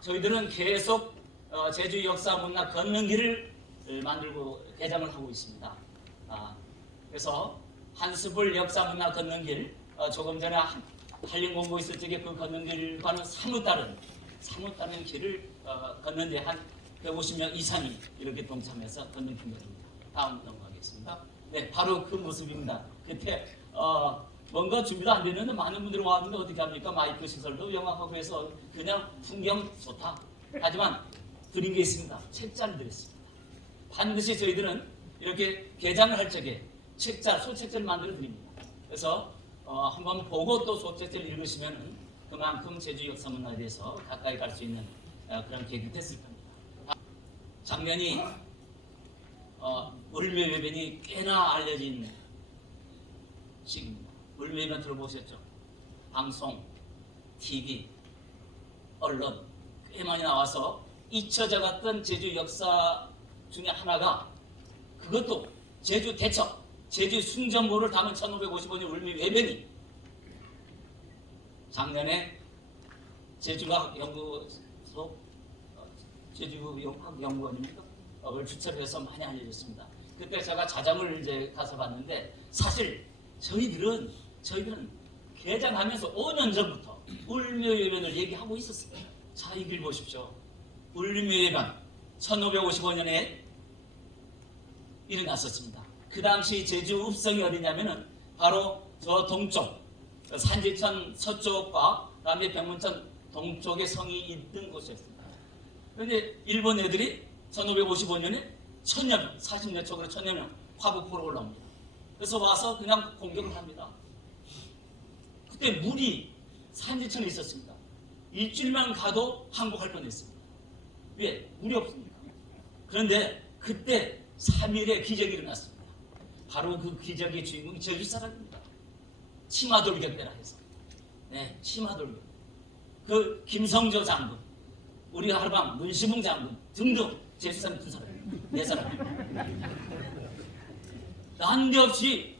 저희들은 계속 제주 역사 문화 걷는 길을 만들고 개장을 하고 있습니다. 그래서 한스불 역사 문화 걷는 길, 조금 전에 한림 공부 있을 적에 그 걷는 길과는 사뭇 다른 길을 걷는데 한 150명 이상이 이렇게 동참해서 걷는 풍경입니다. 다음 넘어가겠습니다. 네, 바로 그 모습입니다. 그때 뭔가 준비도 안 됐는데 많은 분들이 왔는데 어떻게 합니까? 마이크 시설도 영악하고 해서 그냥 풍경 좋다. 하지만 드린 게 있습니다. 책자를 드렸습니다. 반드시 저희들은 이렇게 개장을 할 적에 책자, 소책자를 만들어 드립니다. 그래서 한번 보고 또 소책자를 읽으시면 그만큼 제주 역사 문화에 대해서 가까이 갈 수 있는 그런 계기가 됐을 겁니다. 작년이 을묘예변이 꽤나 알려진 시기입니다. 을묘예변 들어보셨죠? 방송, TV, 언론 꽤 많이 나와서 잊혀져 갔던 제주 역사 중에 하나가 그것도 제주 대첩, 제주 숭전보를 담은 1555년 을묘예변이 작년에 제주과학연구소 제주과학연구원입니까? 을 주최해서 많이 알려졌습니다. 그때 제가 자장을 이제 가서 봤는데 사실 저희들은 개장하면서 5년 전부터 을묘예변을 얘기하고 있었습니다. 자, 이 길 보십시오. 을묘예변 1555년에 일어났었습니다. 그 당시 제주 읍성이 어디냐면은 바로 저 동쪽 산지천 서쪽과 그다음에 병문천 동쪽의 성이 있던 곳이었습니다. 그런데 일본 애들이 1555년에 1000여, 40년 쪽으로 1000여 명 화북포로 올라옵니다. 그래서 와서 그냥 공격을 합니다. 그때 물이 산지천에 있었습니다. 일주일만 가도 항복할 뻔했습니다. 왜? 물이 없습니까? 그런데 그때 3일의 기적이 일어났습니다. 바로 그 기적의 주인공이 제주 사람입니다. 치마돌격대라 해서. 네, 치마돌격. 그 김성조 장군, 우리 하루방 문시봉 장군 등등 제주 사람 두 사람입니다. 네 사람입니다. 난데없이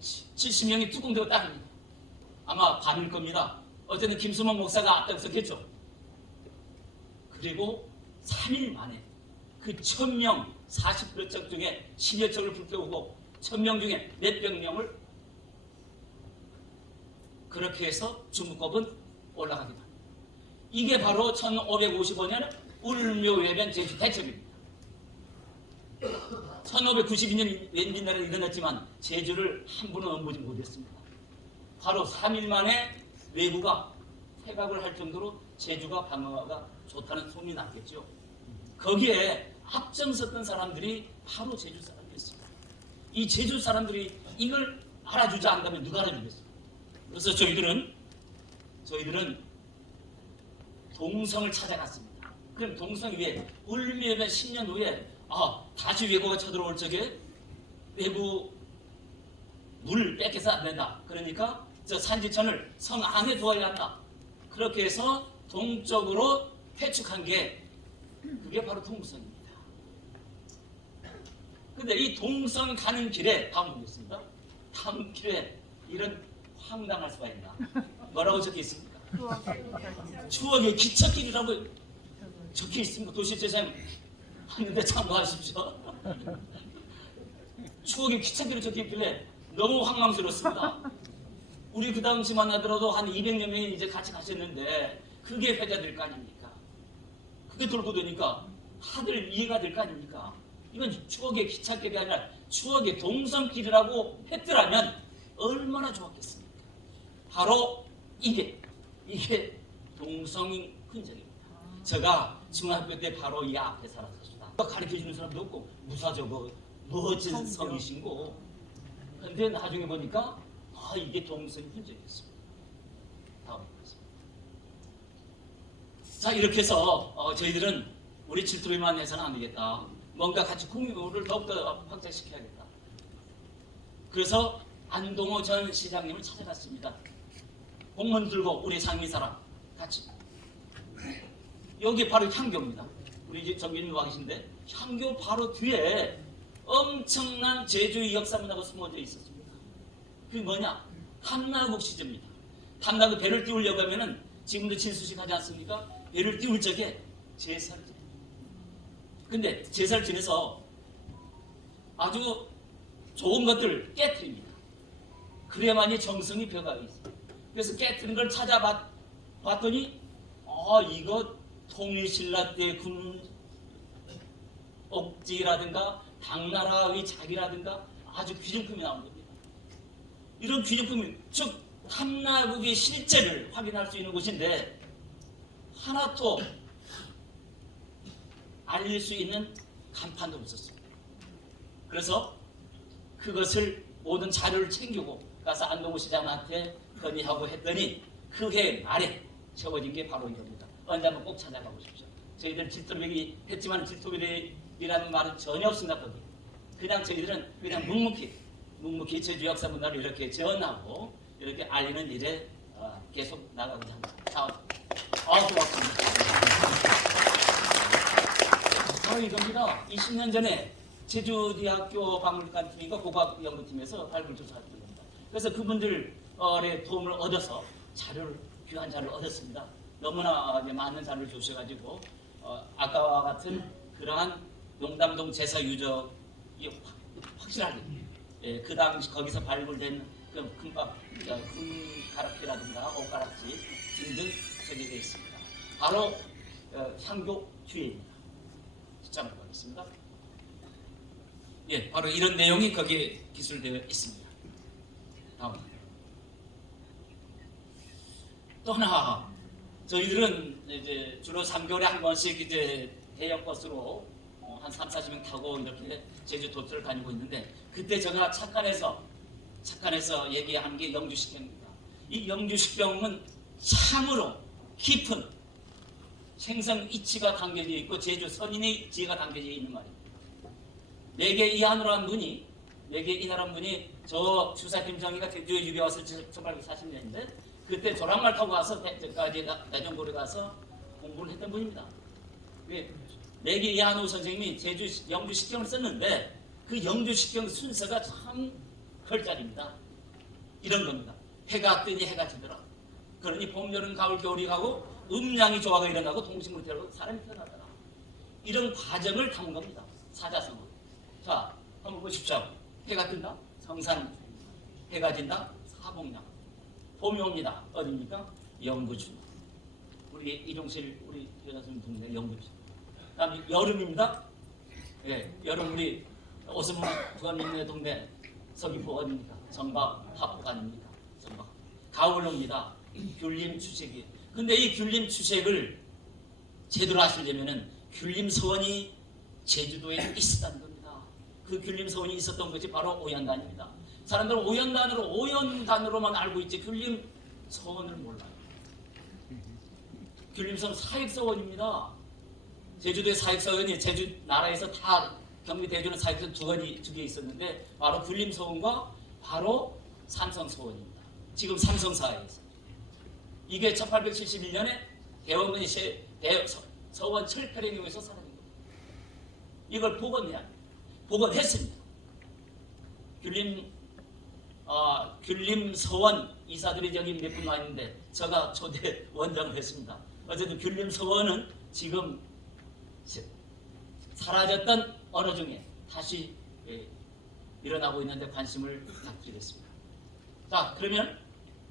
70명이 뚜껑대고 따릅니다. 아마 반일 겁니다. 어쨌든 김수만 목사가 앞장섰겠죠. 그리고 3일 만에 그 1000명 40여 척 중에 10여 척을 불태우고 1000명 중에 몇백 명을 그렇게 해서 중국법은 올라가기도 합니다. 이게 바로 1555년 을묘예변 제주 대첩입니다. 1592년 왠지 나라에 일어났지만 제주를 한 분은 옮기지 못했습니다. 바로 3일 만에 외구가 퇴각을 할 정도로 제주가 방어가 좋다는 소문이 났겠죠. 거기에 앞장섰던 사람들이 바로 제주 사람이었습니다. 이 제주 사람들이 이걸 알아주지 않다면 누가 알아주겠습니까? 그래서 저희들은 동성을 찾아갔습니다. 그럼 동성이 왜? 을묘예변 10년 후에 다시 외구가 쳐들어올 적에 외구 물 뺏겨서 안 된다. 그러니까 저 산지천을 성 안에 두어야 한다. 그렇게 해서 동쪽으로 퇴축한 게 그게 바로 동성입니다. 근데 이 동성 가는 길에 다음 보겠습니다. 다음 길에 이런 황당할 수가 있나? 뭐라고 적혀 있습니까? 추억의 기찻길이라고 적혀 있습니다. 도시재생 하는데 참고하십시오. 추억의 기찻길이 적혀 있길래 너무 황망스럽습니다. 우리 그 당시 만나더라도 한 200여 명이 이제 같이 가셨는데 그게 회자될 거 아닙니까? 그게 돌고 도니까 다들 이해가 될 거 아닙니까? 이건 추억의 기찻길이 아니라 추억의 동성길이라고 했더라면 얼마나 좋았겠습니까? 바로 이게 동성인 흔적입니다. 제가 중학교 때 바로 이 앞에 살았습니다. 가르쳐주는 사람도 없고 무사저거 멋진 성이신고 근데 나중에 보니까 이게 동성인 흔적이었습니다. 다음 보겠습니다. 자, 이렇게 해서 저희들은 우리 질투로만 해서는 안 되겠다. 뭔가 같이 국민을 더욱더 확장시켜야겠다. 그래서 안동호 전 시장님을 찾아갔습니다. 공문 들고 우리 상미사람 같이. 여기 바로 향교입니다. 우리 집 정규님 와 계신데 향교 바로 뒤에 엄청난 제주의 역사 문화가 숨어져 있었습니다. 그게 뭐냐? 탐나국 시제입니다. 탐나국 배를 띄우려고 하면은 지금도 진수식 하지 않습니까? 배를 띄울 적에 제사를 지냅니다. 근데 제사를 지내서 아주 좋은 것들을 깨뜨립니다. 그래야만이 정성이 벼가 있어요. 그래서 깨뜨린 걸 찾아봤더니 이거 통일신라 때 군 옥지라든가 당나라의 자기라든가 아주 귀중품이 나온 겁니다. 이런 귀중품이 즉 탐나국의 실제를 확인할 수 있는 곳인데 하나도 알릴 수 있는 간판도 없었습니다. 그래서 그것을 모든 자료를 챙기고 가서 안동우 시장한테 건의하고 했더니 그 해 말에 세워진 게 바로 이겁니다. 언제 한번 꼭 찾아가 보십시오. 저희들 질토백이 했지만 질토백이라는 말은 전혀 없습니다. 거기. 그냥 저희들은 그냥 묵묵히 제주 역사 문화를 이렇게 전하고 이렇게 알리는 일에 계속 나가고자 합니다. 자, 고맙습니다. 바로 이겁니다. 20년 전에 제주대학교 박물관팀과 고고학연구팀에서 발굴 조사했던 겁니다. 그래서 그분들의 도움을 얻어서 귀한 자료를 얻었습니다. 너무나 많은 자료를 주셔가지고 아까와 같은 그러한 용담동 제사 유적이 확실하게 그 당시 거기서 발굴된 금가락지라든가 옷가락지 등등 저기되어 있습니다. 바로 향교 뒤에입니다. 시장을 보겠습니다. 바로 이런 내용이 거기에 기술되어 있습니다. 다음. 또 하나, 저희들은 이제 주로 3개월에 한 번씩 이제 대형 버스로 한 30-40명 타고 이렇게 제주도를 다니고 있는데 그때 제가 착간해서 얘기한 게 영주식경입니다. 이 영주식경은 참으로 깊은 생성 이치가 담겨져 있고 제주 선인의 지혜가 담겨져 있는 말입니다. 내게 이하노란 분이 저 주사 김정희가 제주에 유배 왔을 1840년인데 그때 조랑말 타고 와서 대전고려 가서 공부를 했던 분입니다. 내게 이하노 선생님이 제주 영주식경을 썼는데 그 영주식경 순서가 참 헐짜립니다. 이런 겁니다. 해가 뜨니 해가 지더라. 그러니 봄, 여름, 가을, 겨울이 가고 음양이 조화가 일어나고 동식물이 되고 사람이 태어나더라. 이런 과정을 담은 겁니다. 사자성어. 자, 한번 보십시오. 해가 뜬다. 성산. 해가 진다. 사복양. 봄이 옵니다. 어디입니까? 영구준. 우리 이종실 우리 여자선 동네 영구준. 다음 여름입니다. 여름 우리 오스문 부관님네 동네 서귀포 어디입니까? 정박 합포 아닙니까? 정박. 가을 옵니다. 귤림 추색이. 근데 이 귤림 추색을 제대로 하시려면은 귤림 서원이 제주도에 있었다는 겁니다. 그 귤림 서원이 있었던 것이 바로 오연단입니다. 사람들은 오연단으로만 알고 있지 귤림 서원을 몰라요. 귤림 서원 사익서원입니다. 제주도의 사익서원이 제주 나라에서 다 경기 대주는 사익서원 두 개 있었는데 바로 귤림 서원과 바로 삼성 서원입니다. 지금 삼성사에 있어요. 이게 1871년에 대원군이 서원 철폐령에 의해서 사라진 겁니다. 이걸 복원했습니다. 귤림 서원 이사들이 여기 몇 분 와 있는데 제가 초대 원장을 했습니다. 어쨌든 귤림 서원은 지금 사라졌던 언어 중에 다시 일어나고 있는데 관심을 갖기로 했습니다. 자, 그러면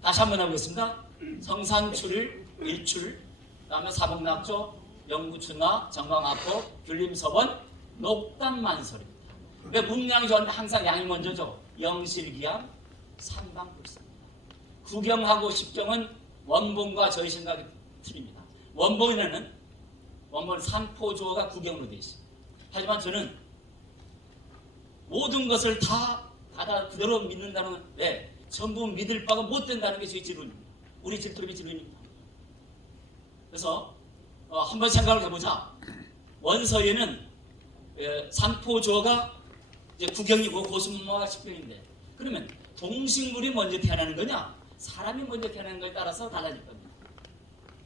다시 한번 해보겠습니다. 성산출, 일출, 그다음에 사복낙조, 영구춘화, 정광합포, 귤림서원, 녹담만설입니다. 왜 문양이 좋아하는데 항상 양이 먼저죠. 영실기암, 삼방불사입니다. 구경하고 십경은 원본과 저희 생각이 틀립니다. 원본은 삼포조어가 구경으로 되어 있습니다. 하지만 저는 모든 것을 다 받아 그대로 믿는다는 전부 믿을 바가 못 된다는 게 저희 지론입니다. 우리 질투력의 지론입니다. 그래서 한번 생각을 해보자. 원서에는 삼포조가 이제 구경이고 고수문화가 십경인데 그러면 동식물이 먼저 태어나는 거냐 사람이 먼저 태어나는 거에 따라서 달라질 겁니다.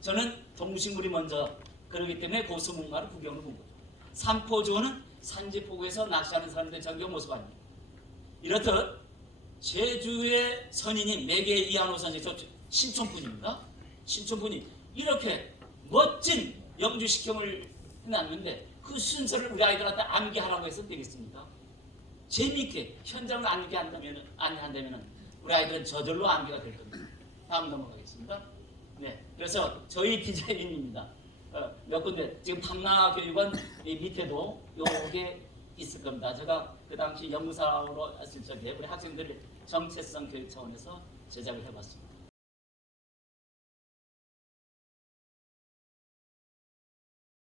저는 동식물이 먼저 그렇기 때문에 고수문화를 구경으로 본 거죠. 삼포조는 산지포구에서 낚시하는 사람들의 전경 모습 아닙니다. 이렇듯 제주의 선인인 매개 이한호 선생, 저 신촌분입니다. 신촌분이 이렇게 멋진 영주시경을 해놨는데 그 순서를 우리 아이들한테 암기하라고 해서 되겠습니까? 재미있게 현장을 암기한다면 우리 아이들은 저절로 암기가 될 겁니다. 다음 넘어가겠습니다. 네, 그래서 저희 디자인입니다. 몇 군데 지금 탐나교육원 밑에도 요게 있을 겁니다. 제가 그 당시 연구사로 했을 적에 우리 학생들이 정체성 교육 차원에서 제작을 해봤습니다.